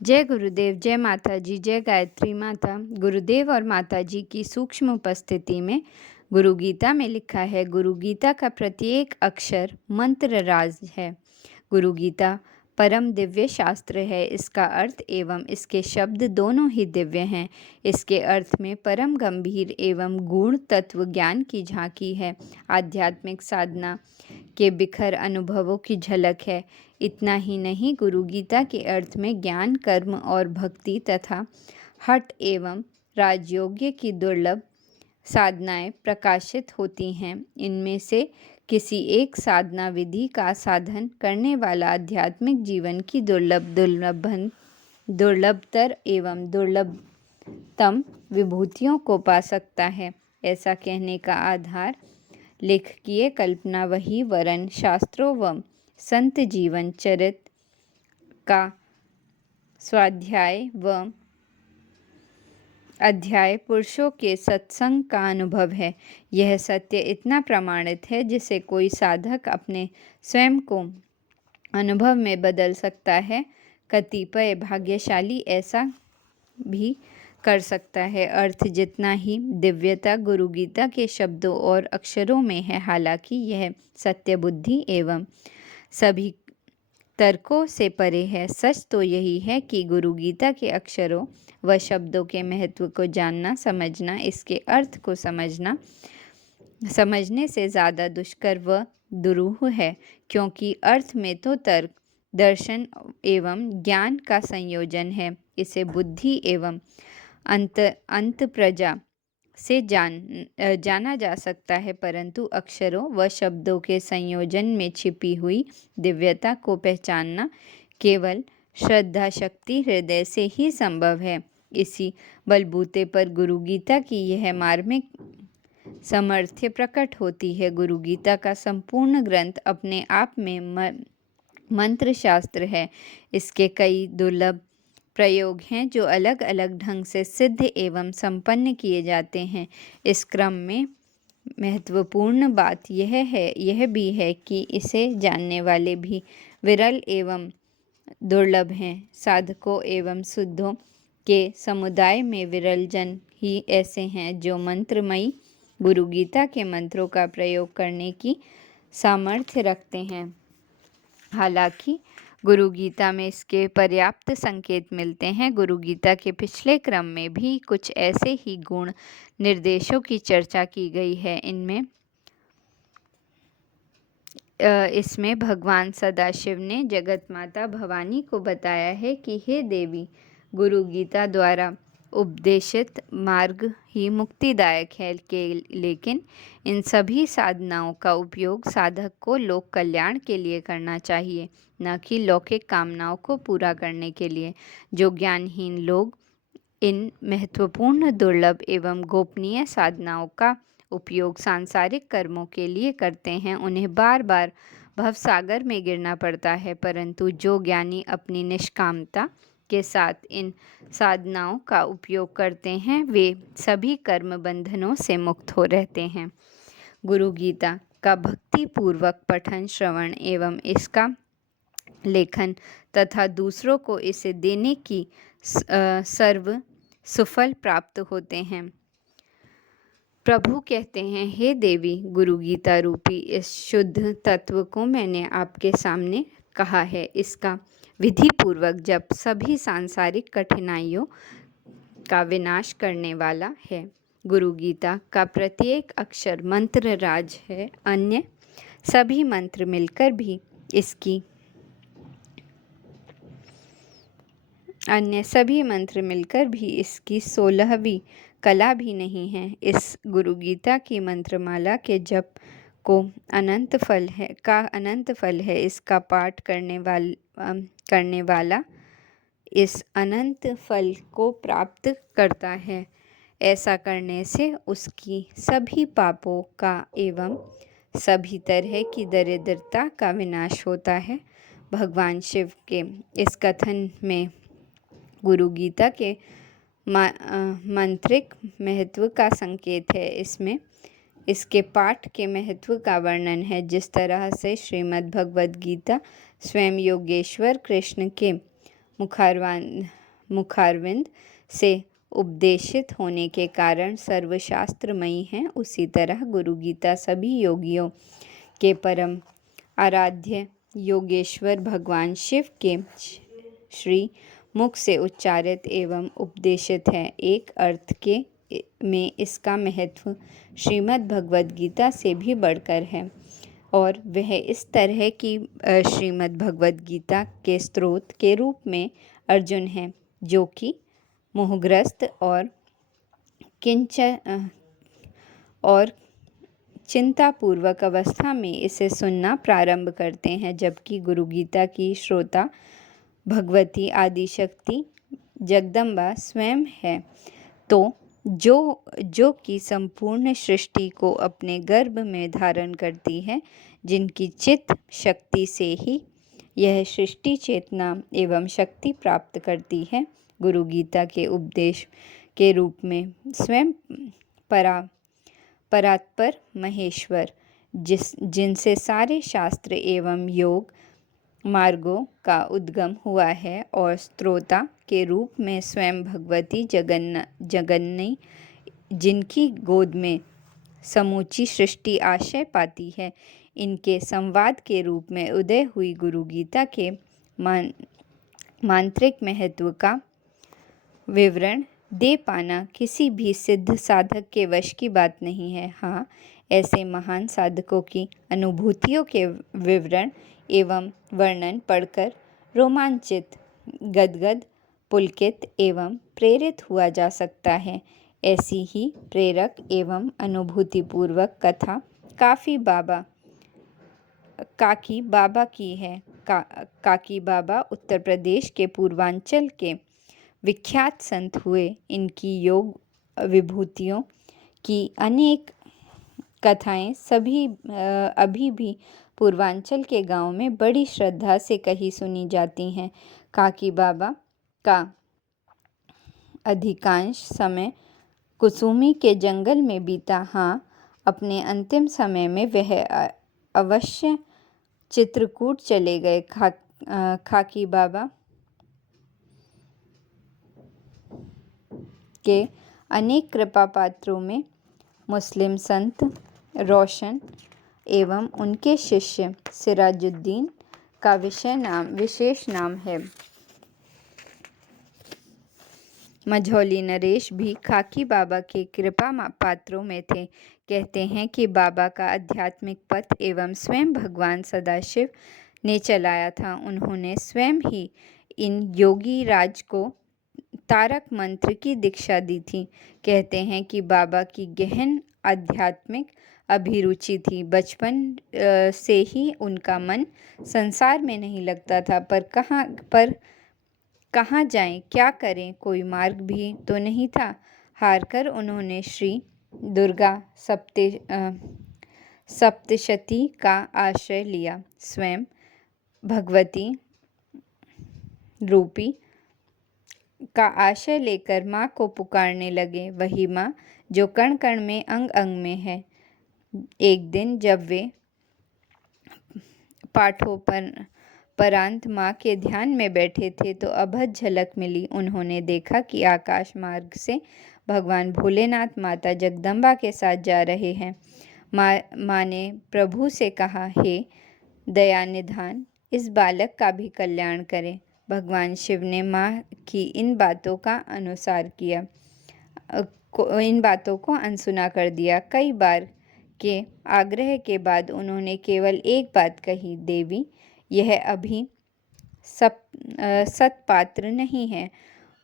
जय गुरुदेव, जय माता जी, जय गायत्री माता। गुरुदेव और माता जी की सूक्ष्म उपस्थिति में गुरु गीता में लिखा है, गुरु गीता का प्रत्येक अक्षर मंत्र राज है। गुरु गीता परम दिव्य शास्त्र है। इसका अर्थ एवं इसके शब्द दोनों ही दिव्य हैं। इसके अर्थ में परम गंभीर एवं गूढ़ तत्व ज्ञान की झांकी है। आध्यात्मिक साधना के बिखर अनुभवों की झलक है। इतना ही नहीं, गुरु गीता के अर्थ में ज्ञान, कर्म और भक्ति तथा हठ एवं राजयोग्य की दुर्लभ साधनाएं प्रकाशित होती हैं। इनमें से किसी एक साधना विधि का साधन करने वाला आध्यात्मिक जीवन की दुर्लभतर एवं दुर्लभतम विभूतियों को पा सकता है। ऐसा कहने का आधार लेखकीय कल्पना वही वरन शास्त्रों व संत जीवन चरित का स्वाध्याय व अध्याय पुरुषों के सत्संग का अनुभव है। यह सत्य इतना प्रमाणित है जिसे कोई साधक अपने स्वयं को अनुभव में बदल सकता है। कतिपय भाग्यशाली ऐसा भी कर सकता है। अर्थ जितना ही दिव्यता गुरु गीता के शब्दों और अक्षरों में है। हालांकि यह सत्य बुद्धि एवं सभी तर्कों से परे है। सच तो यही है कि गुरु गीता के अक्षरों व शब्दों के महत्व को जानना, समझना, इसके अर्थ को समझने से ज़्यादा दुष्कर व दुरूह है, क्योंकि अर्थ में तो तर्क, दर्शन एवं ज्ञान का संयोजन है। इसे बुद्धि एवं अंत प्रजा से जाना जा सकता है, परंतु अक्षरों व शब्दों के संयोजन में छिपी हुई दिव्यता को पहचानना केवल श्रद्धा शक्ति हृदय से ही संभव है। इसी बलबूते पर गुरु गीता की यह मार्मिक सामर्थ्य प्रकट होती है। गुरु गीता का संपूर्ण ग्रंथ अपने आप में मंत्र शास्त्र है। इसके कई दुर्लभ प्रयोग हैं जो अलग अलग ढंग से सिद्ध एवं संपन्न किए जाते हैं। इस क्रम में महत्वपूर्ण बात यह भी है कि इसे जानने वाले भी विरल एवं दुर्लभ हैं। साधकों एवं सिद्धों के समुदाय में विरल जन ही ऐसे हैं जो मंत्रमयी गुरु गीता के मंत्रों का प्रयोग करने की सामर्थ्य रखते हैं। हालांकि गुरु गीता में इसके पर्याप्त संकेत मिलते हैं। गुरु गीता के पिछले क्रम में भी कुछ ऐसे ही गुण निर्देशों की चर्चा की गई है। इसमें भगवान सदाशिव ने जगत माता भवानी को बताया है कि हे देवी, गुरु गीता द्वारा उपदेशित मार्ग ही मुक्तिदायक है, लेकिन इन सभी साधनाओं का उपयोग साधक को लोक कल्याण के लिए करना चाहिए, न कि लौकिक कामनाओं को पूरा करने के लिए। जो ज्ञानहीन लोग इन महत्वपूर्ण, दुर्लभ एवं गोपनीय साधनाओं का उपयोग सांसारिक कर्मों के लिए करते हैं, उन्हें बार बार भवसागर में गिरना पड़ता है। परंतु जो ज्ञानी अपनी निष्कामता के साथ इन साधनाओं का उपयोग करते हैं, वे सभी कर्म बंधनों से मुक्त हो रहते हैं। गुरु गीता का भक्ति पूर्वक पठन, श्रवण एवं इसका लेखन तथा दूसरों को इसे देने की सर्व सुफल प्राप्त होते हैं। प्रभु कहते हैं, हे देवी, गुरु गीता रूपी इस शुद्ध तत्व को मैंने आपके सामने कहा है। इसका विधि पूर्वक जप सभी सांसारिक कठिनाइयों का विनाश करने वाला है। गुरु गीता का प्रत्येक अक्षर मंत्र राज है। अन्य सभी मंत्र मिलकर भी इसकी 16वीं कला भी नहीं है। इस गुरु गीता की मंत्रमाला के जप को अनंत फल है। इसका पाठ करने वाला इस अनंत फल को प्राप्त करता है। ऐसा करने से उसकी सभी पापों का एवं सभी तरह की दरिद्रता का विनाश होता है। भगवान शिव के इस कथन में गुरु गीता के मांत्रिक महत्व का संकेत है। इसमें इसके पाठ के महत्व का वर्णन है। जिस तरह से श्रीमद् भगवद गीता स्वयं योगेश्वर कृष्ण के मुखारविंद से उपदेशित होने के कारण सर्वशास्त्रमयी हैं, उसी तरह गुरु गीता सभी योगियों के परम आराध्य योगेश्वर भगवान शिव के श्री मुख से उच्चारित एवं उपदेशित है। एक अर्थ में इसका महत्व श्रीमद् भगवद गीता से भी बढ़कर है और वह इस तरह की श्रीमद् भगवद गीता के स्रोत के रूप में अर्जुन है, जो कि मोहग्रस्त और चिंतापूर्वक अवस्था में इसे सुनना प्रारंभ करते हैं, जबकि गुरु गीता की श्रोता भगवती आदिशक्ति जगदम्बा स्वयं है, तो जो कि संपूर्ण सृष्टि को अपने गर्भ में धारण करती है, जिनकी चित्त शक्ति से ही यह सृष्टि चेतना एवं शक्ति प्राप्त करती है। गुरु गीता के उपदेश के रूप में स्वयं परात्पर महेश्वर, जिनसे सारे शास्त्र एवं योग मार्गों का उद्गम हुआ है, और स्त्रोता के रूप में स्वयं भगवती जगन्नी, जिनकी गोद में समूची सृष्टि आश्रय पाती है, इनके संवाद के रूप में उदय हुई गुरु गीता के मांत्रिक महत्व का विवरण दे पाना किसी भी सिद्ध साधक के वश की बात नहीं है। हाँ, ऐसे महान साधकों की अनुभूतियों के विवरण एवं वर्णन पढ़कर रोमांचित, गदगद, पुलकित एवं प्रेरित हुआ जा सकता है। ऐसी ही प्रेरक एवं अनुभूतिपूर्वक कथा काकी बाबा की है। काकी बाबा उत्तर प्रदेश के पूर्वांचल के विख्यात संत हुए। इनकी योग विभूतियों की अनेक कथाएं अभी भी पूर्वांचल के गांव में बड़ी श्रद्धा से कही सुनी जाती हैं। काकी बाबा का अधिकांश समय कुसुमी के जंगल में बीता। हाँ, अपने अंतिम समय में वह अवश्य चित्रकूट चले गए। खाकी बाबा के अनेक कृपा पात्रों में मुस्लिम संत रोशन एवं उनके शिष्य सिराजुद्दीन का विशेष नाम है। मझौली नरेश भी खाकी बाबा के कृपा पात्रों में थे। कहते हैं कि बाबा का आध्यात्मिक पथ एवं स्वयं भगवान सदाशिव ने चलाया था। उन्होंने स्वयं ही इन योगी राज को तारक मंत्र की दीक्षा दी थी। कहते हैं कि बाबा की गहन आध्यात्मिक अभिरुचि थी। बचपन से ही उनका मन संसार में नहीं लगता था, पर कहाँ जाएं, क्या करें, कोई मार्ग भी तो नहीं था। हारकर उन्होंने श्री दुर्गा सप्तशती का आश्रय लिया। स्वयं भगवती रूपी का आश्रय लेकर माँ को पुकारने लगे, वही माँ जो कण कण में अंग अंग में है। एक दिन जब वे पाठोपरांत माँ के ध्यान में बैठे थे, तो अभद्र झलक मिली। उन्होंने देखा कि आकाश मार्ग से भगवान भोलेनाथ माता जगदम्बा के साथ जा रहे हैं। माँ ने प्रभु से कहा, हे दयानिधान, इस बालक का भी कल्याण करें। भगवान शिव ने माँ की इन बातों को अनसुना कर दिया। कई बार के आग्रह के बाद उन्होंने केवल एक बात कही, देवी, यह अभी सत्पात्र नहीं है।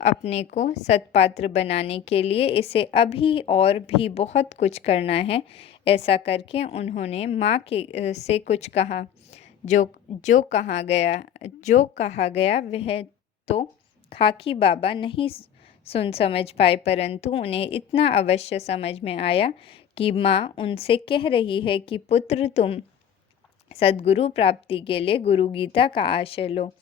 अपने को सत्पात्र बनाने के लिए इसे अभी और भी बहुत कुछ करना है। ऐसा करके उन्होंने माँ से कुछ कहा। जो कहा गया वह तो खाकी बाबा नहीं सुन समझ पाए, परंतु उन्हें इतना अवश्य समझ में आया कि माँ उनसे कह रही है कि पुत्र, तुम सद्गुरु प्राप्ति के लिए गुरु गीता का आश्रय लो,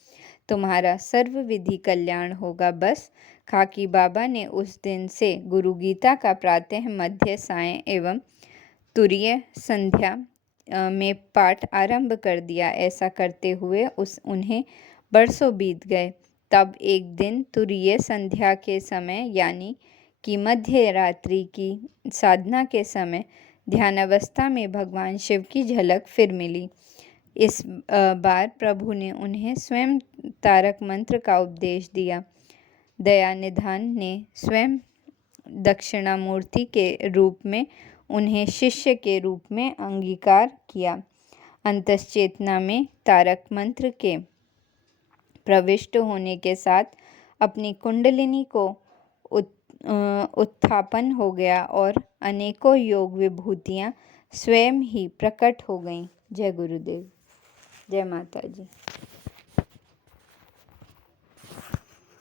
तुम्हारा सर्व विधि कल्याण होगा। बस खाकी बाबा ने उस दिन से गुरु गीता का प्रातः, मध्य, सायं एवं तुरीय संध्या में पाठ आरंभ कर दिया। ऐसा करते हुए उन्हें बरसों बीत गए। तब एक दिन तुरीय संध्या के समय यानी कि मध्य रात्रि की साधना के समय ध्यानावस्था में भगवान शिव की झलक फिर मिली। इस बार प्रभु ने उन्हें स्वयं तारक मंत्र का उपदेश दिया। दयानिधान ने स्वयं दक्षिणामूर्ति के रूप में उन्हें शिष्य के रूप में अंगीकार किया। अंतश्चेतना में तारक मंत्र के प्रविष्ट होने के साथ अपनी कुंडलिनी को उत्थापन हो गया और अनेकों योग विभूतियाँ स्वयं ही प्रकट हो गईं। जय गुरुदेव। जय माता जी।